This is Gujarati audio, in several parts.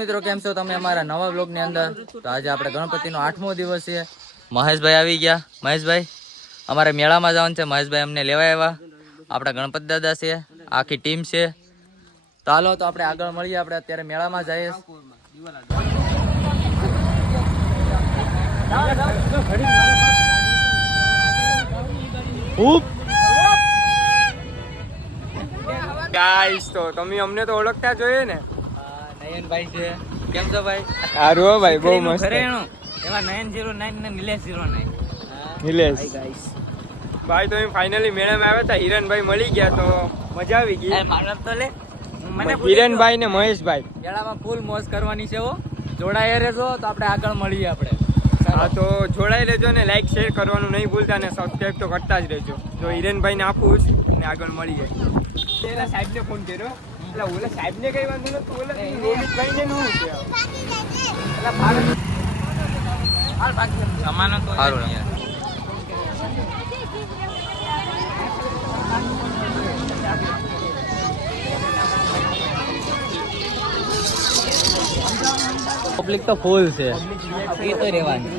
મિત્રો કેમ છો તમે અમારા નવા બ્લોગ ની અંદર? તો આજે આપણે ગણપતિનો 8મો દિવસ છે. મહેશભાઈ આવી ગયા. મહેશભાઈ અમારે મેળામાં જવાનું છે. મહેશભાઈ અમને લેવા આવ્યા. આપણા ગણપતિ દાદા છે, આખી ટીમ છે. તો હાલો તો આપણે આગળ મળીએ. આપણે અત્યારે મેળામાં જઈએ. ગાઈસ તો તમે અમને તો ઓળખતા જોઈએ ને. નયનભાઈ છે. કેમ છો ભાઈ? સારું હો ભાઈ, બહુ મસ્ત. એવા 909 ને નિલેશ 09 નિલેશ ભાઈ તો ફાઇનલી મેળામાં આવ્યા હતા. હિરણભાઈ મળી ગયા તો મજા આવી ગઈ. હિરણભાઈ ને મહેશભાઈ મેળામાં ફૂલ મોજ કરવાની છે. જોડાઈ રહેજો તો આપણે આગળ મળીએ. આપણે હા તો જોડાઈ રહેજો ને લાઈક શેર કરવાનું નહીં ભૂલતા ને સબસ્ક્રાઇબ તો કરતા જ રહેજો. જો હિરણભાઈ ને આપું ને આગળ મળી જાય. પેલા સાહેબ ને ફોન કર્યો. એટલે ઓલા સાહેબ ને કઈ વાંધો નતું. ઓલા રોહિતભાઈ ને નું સામાનો તો સારું પબ્લિક તો ફૂલ છે. એ તો રહેવાની.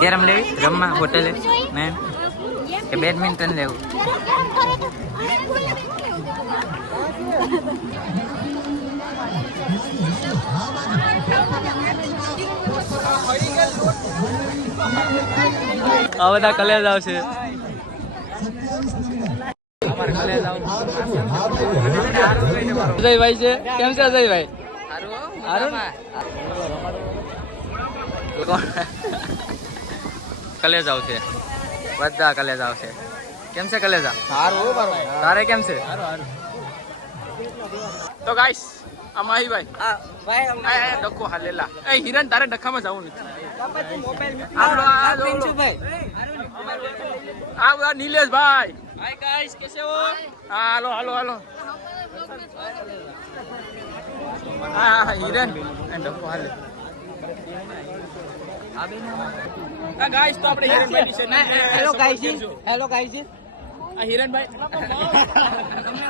કેરમ લેવી રમવા હોટેલે મેમ કે બેડમિન્ટન લેવું? આ બધા કલેજ આવશે. અજયભાઈ છે. કેમ છે અજયભાઈ? કલેજ આવશે. બધા કલેજ આવશે. કેમ છે કલેજા? તારે કેમ છે? તો ગાઈસ આ માહીભાઈ ડખો હાલેલા. એ હિરણ તારે ડખામાં જવું નથી. આ નિલેશભાઈ. હાય ગાઈસ કેસે હો? હાલો હાલો હાલો. હા હિરણ ડખો હાલે. આ ગાઈસ તો આપણે હિરણભાઈ છે. Hello guys. Hello guys. આ હિરણભાઈ.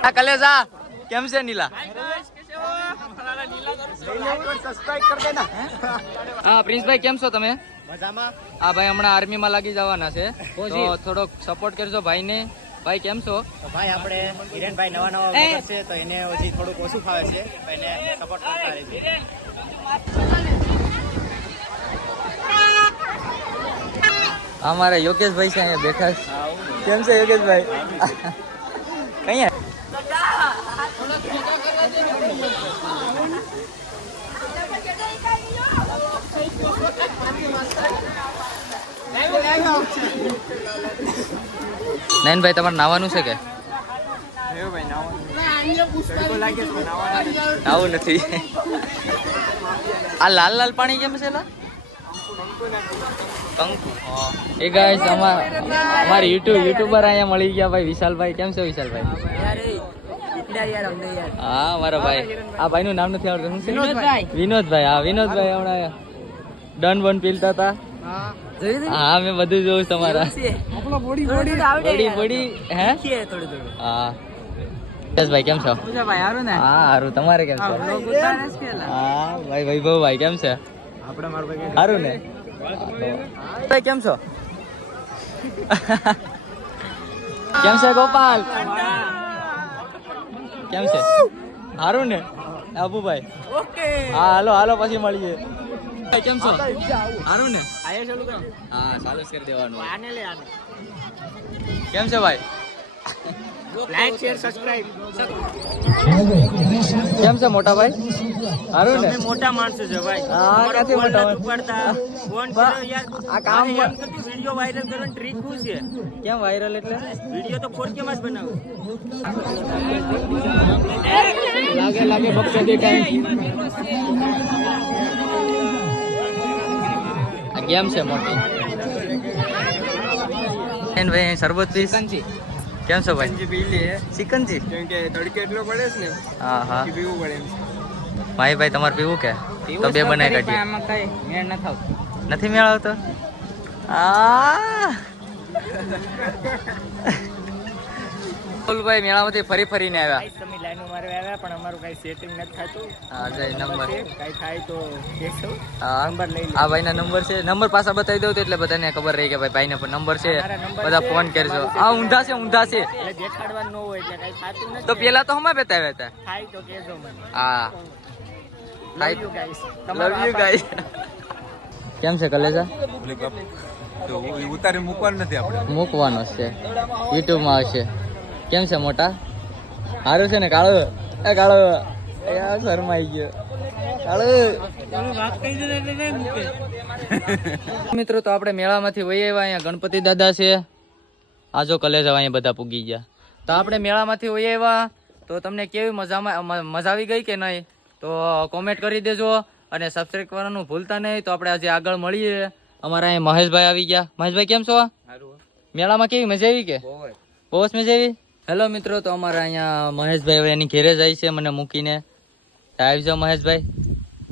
આ કલેજા કેમ છે નીલા? હા પ્રિન્સભાઈ કેમ છો તમે? મજામાં. હા ભાઈ હમણાં આર્મીમાં લાગી જવાના છે તો થોડોક સપોર્ટ કરજો ભાઈને. ભાઈ કેમ છો? ભાઈ આપણે હિરણભાઈ નવા વગર છે તો એને હજી થોડુંક ઓછું ફાવે છે, એને સપોર્ટ કરતા રહેજો. અમારે યોગેશભાઈ છે અહીંયા બેઠા. કેમ છે યોગેશભાઈ? કઈ નયનભાઈ તમારે નાવાનું છે કે? નાવું નથી. આ લાલ લાલ પાણી કેમ છે? કંકુ. એ ગાઈસ અમારે યુટ્યુબર અહીંયા મળી ગયા ભાઈ વિશાલભાઈ. કેમ છે વિશાલભાઈ? હા મારા ભાઈ. આ ભાઈ નું નામ નથી આવડતું. શું છે? વિનોદભાઈ. હા વિનોદભાઈ હમણાં ડન બન પીલતા હતા. હા મેં બધું જોયું તમારા. બોડી હે? હા ભાઈ કેમ છો? હા સારું. તમારે કેમ છે? હા ભાઈ વૈભવભાઈ કેમ છે? સારું ને ભાઈ કેમ છો? કેમ છે ગોપાલ? કેમ છે? સારું ને આબુભાઈ? હા હાલો હાલો પછી મળીએ. કેમ છો? સારું ને? હા ચાલુ કરી દેવાનું. કેમ છે ભાઈ? Like share subscribe. કેમ છે મોટા ભાઈ? સારું ને? મોટા માણસો છે ભાઈ. હા ક્યાંથી મોટા ફોન કર્યો યાર. આ કામ વિડિયો વાયરલ કરવાની ટ્રીક શું છે? કેમ વાયરલ એટલે? વિડિયો તો 4K માં જ બનાવો. લાગે ભક્તો દેખાય. આ ગેમ છે મોટી. ભાઈ શરબત પીસ. કેમ છો ભાઈ? જે પી લે ચિકનજી. કેમ કે તડકે એટલો પડે છે ને હા હા કે પીવું પડે એમ. ભાઈ તમારે પીવું કે તો બે બનાવી કાઢીએ. આમાં કઈ મેળ ન થાવ. નથી મેળ આવતો? ભાઈ મેળામાંથી ફરી ફરીને આવ્યા. તમે લાઈનો મારવા આવ્યા પણ અમારું કઈ સેટિંગ નથી થતું. હા જય નંબર. કઈ થાય તો કહેશો. હા નંબર લઈ લો. આ ભાઈના નંબર છે. નંબર પાછા બતાવી દઉં તો એટલે બધાને ખબર રહી કે ભાઈને પણ નંબર છે. બધા ફોન કરજો. આ ઊંધા છે એટલે દેખાડવાનું ન હોય એટલે કઈ થતું નથી. તો પેલા તો હમણાં બતાવ્યા હતા. થાય તો કહેજો મને. હા love you guys. Love you guys. કેમ છે કલેજા? ઉતારી મૂકવાનું નથી આપણે. મૂકવાનો છે, યુટ્યુબમાં આવશે. કેમ છે મોટા? સારું છે ને? કાળો એ કાળો યાર શરમાઈ ગયો કાળો. મિત્રો તો આપણે મેળામાંથી વહી આવ્યા. અહીંયા ગણપતિ દાદા છે. આ જો કલેજા અહીંયા બધા પૂગી ગયા. તો આપણે મેળામાંથી વહી આવ્યા. તો તમને કેવી મજા આવી ગઈ કે નહીં તો કોમેન્ટ કરી દેજો અને સબસ્ક્રાઇબ કરવાનું ભૂલતા નહીં. તો આપણે આજે આગળ મળીએ. અમારા અહીંયા મહેશભાઈ આવી ગયા. મહેશભાઈ કેમ છો? મેળામાં કેવી મજા આવી કે? બહુ જ મજા આવી. હેલો મિત્રો, તો અમારા અહીંયા મહેશભાઈ હવે એની ઘેરે જાય છે મને મૂકીને. આવી જાઓ મહેશભાઈ.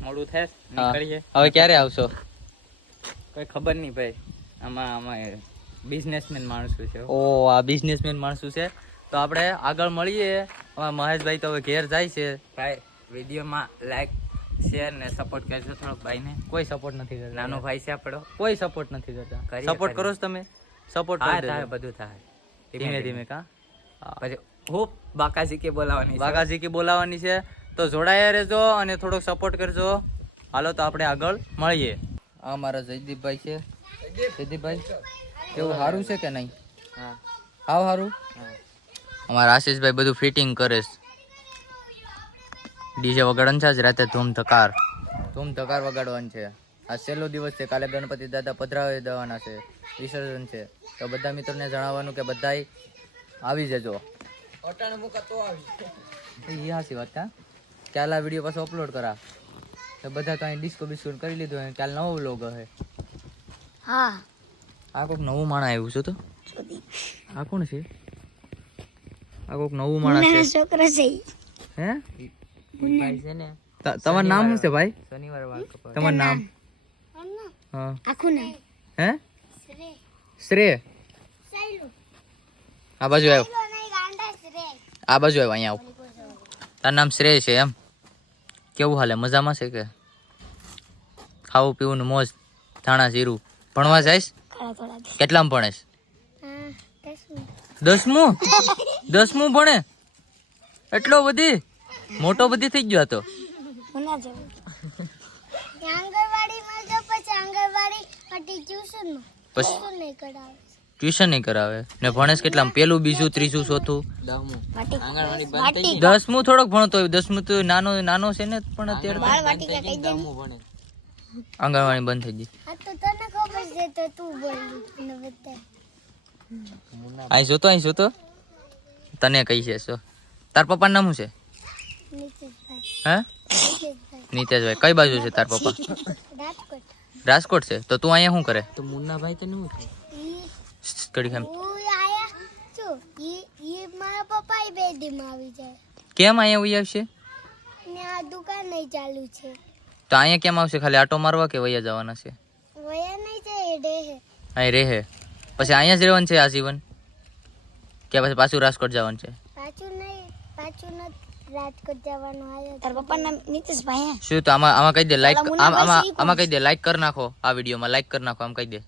મોડું થાય હા. નીકળીએ. હવે ક્યારે આવશો? કઈ ખબર નહીં ભાઈ. આમાં બિઝનેસમેન માણસો છે. ઓ આ બિઝનેસમેન માણસો છે. તો આપણે આગળ મળીએ. અમારા મહેશભાઈ તો હવે ઘેર જાય છે. ભાઈ વિડીયોમાં લાઈક શેર ને સપોર્ટ કરજો થોડોક ભાઈને. કોઈ સપોર્ટ નથી કરતા. નાનો ભાઈ છે આપણો. કોઈ સપોર્ટ નથી કરતા. કરીએ, સપોર્ટ કરો છો તમે? સપોર્ટ હા કરી થાય દેજો. બધું થાય. ધીમે ધીમે કા પછી હું બાકાજી કે બોલાવાની છે. બાગાજી કી બોલાવાની છે. તો જોડાયા રહેજો અને થોડોક સપોર્ટ કરજો. હાલો તો આપણે આગળ મળીએ. આ મારા જયદીપભાઈ છે. જયદીપભાઈ કેવું સારું છે કે નહીં? હા હાવ સારું. અમારા આશીષભાઈ બધું ફિટિંગ કરે છે. ડીજે વગાડવાનું છે આજ રાતે ધૂમ ધકાર વગાડવાનું છે. આ છેલ્લો દિવસ છે. કાલે ગણપતિ દાદા પધરાવી દેવાના છે, વિસર્જન છે. તો બધા મિત્રોને જણાવવાનું કે બધાય આવી જજો. એ હાચી વાત કા. કાલ આ વિડીયો પાછો અપલોડ કરા તો બધા તો અહીં ડિસ્કો બિસ્કો કરી લીધું હોય. કાલ નવો વ્લોગ હશે. હા આ કોઈક નવું માણસ આવ્યું છે. તો આ કોણ છે? આ કોઈક નવું માણસ છે. છોકરો છે હે ભાઈ છે ને તમારું નામ શું છે ભાઈ? શનિવારે વાળ કપાવે. તમારું નામ? હા આખું નામ હે શ્રેય. આ બાજુ આવ્યો. આ બાજુ આવ્યો. અહીંયા આવ. તારું નામ શ્રેય છે એમ? કેવું હાલે? મજામાં છે કે? ખાવું પીવું મોજ ધાણા જીરું. ભણવા જઈશ? કેટલામાં ભણેશ? 10મું? 10મું ભણે? એટલો બધી મોટો બધી થઈ ગયો હતો. ટ્યુશન નહીં કરાવે ને? ભણેશ કેટલામાં? પેલું બીજું ત્રીજું ચોથું? 10મું થોડોક ભણતો હોય. 10મું તો નાનો છે ને. પણ અત્યારે આંગણવાડી બંધ થઈ ગઈ. અહીં જોતો તને કઈ છે? શું તાર પપ્પાનું નામ શું છે? હે નીતેશભાઈ. કઈ બાજુ છે તાર પપ્પા? રાજકોટ છે. તો તું અહીંયા શું કરે? તો મુન્નાભાઈ તો નહીં કડી ખામ. મારા પપ્પા બે દીમાં આવી જાય કેમ અહીંયા વહી આવશે? ને આ દુકાન નહીં ચાલુ છે. તો અહીંયા કેમ આવશે? ખાલી આટો મારવા કે વયા જવાના છે? વયા નહીં જાય ડે અહીં રહે પછી અહીંયા જ રહેવાનું છે આજીવન કે પછી પાછું રાજકોટ જવાનું છે? પાછું નથી રાજકોટ જવાનું આવ્યો. તાર પપ્પા નામ નીતેશભાઈ. શું? તો આમાં કહી દે લાઈક. આમાં કહી દે લાઈક કરી નાખો. આ વિડીયોમાં લાઈક કરી નાખો. આમ કહી દે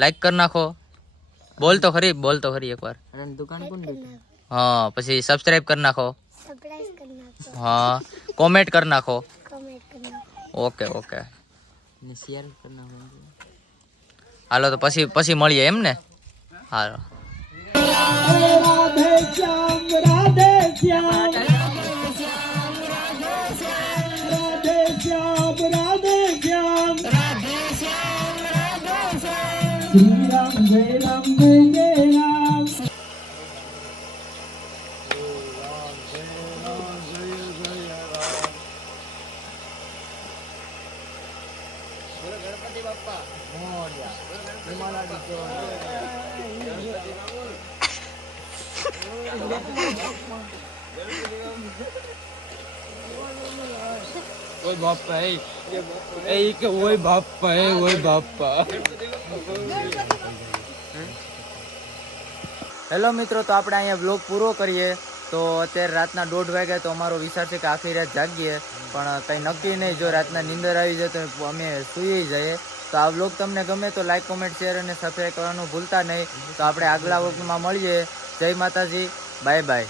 લાઈક કરી નાખો. બોલ તો ખરી એકવાર. દુકાન કોણ હા પછી સબસ્ક્રાઇબ કરી નાખો. સરપ્રાઈઝ કરી નાખો. હા કોમેન્ટ કરી નાખો. કમેન્ટ કરી નાખો. ઓકે ને શેર કરી નાખો. હાલો તો પછી મળીએ એમ ને? હાલો. ગણપતિ બાપ્પા મોર્યા. ઓય બાપા એ કે ઓય બાપા હેલો મિત્રો, તો આપણે અહીંયા બ્લોગ પૂરો કરીએ. તો અત્યારે રાતના 1:30 વાગ્યા, તો અમારો વિચાર છે કે આખી રાત જાગીએ, પણ કંઈ નક્કી નહીં. જો રાતના નીંદર આવી જાય તો અમે સૂઈ જઈએ. તો આ બ્લોગ તમને ગમે તો લાઈક, કોમેન્ટ, શેર અને સબસ્ક્રાઈબ કરવાનું ભૂલતા નહીં. તો આપણે આગલા બ્લોગમાં મળીએ. જય માતાજી, બાય બાય.